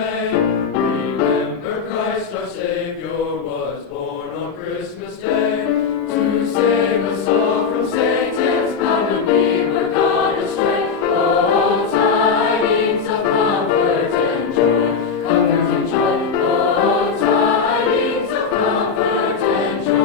may. Remember Christ our Savior was born on Christmas Day to save us all from Satan's power when we were gone astray. Oh, tidings of comfort and joy, comfort and joy. Oh, tidings of comfort and joy.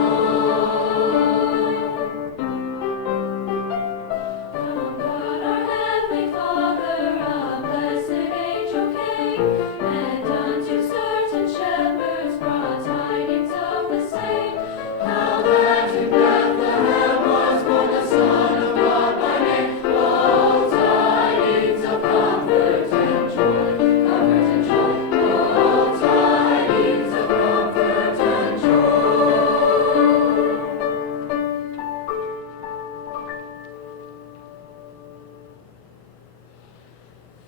From God our heavenly Father, a blessed angel came, and unto certain shepherds brought tidings of the same. How that in Bethlehem was born the Son of God by name. Oh, tidings of comfort and joy, comfort and joy. Oh, tidings of comfort and joy.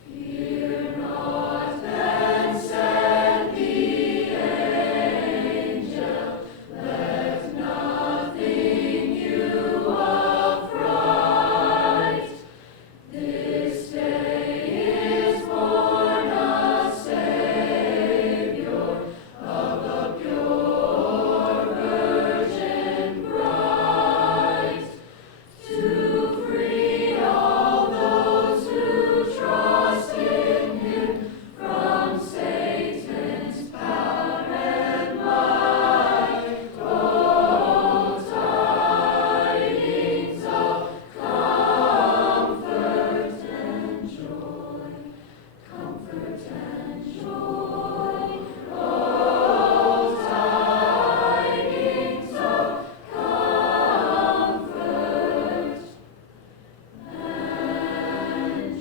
Fear not, then said the angel, let nothing you affright. This day is born a Savior of the pure Virgin bright, to free all those who trust in Him from Satan's power and might. Oh, tidings of comfort and joy, comfort and joy. Oh, tidings of comfort and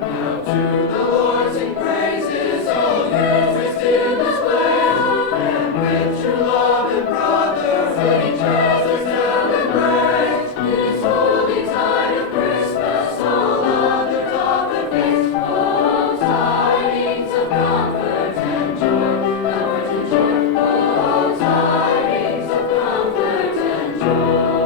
Now to the Lord sing praises, all you praise to display, and with true love and brotherhood each other's now embrace. This holy tide of Christmas, all other doth efface. Oh, tidings of comfort and joy, comfort and joy. Oh, tidings of comfort and joy.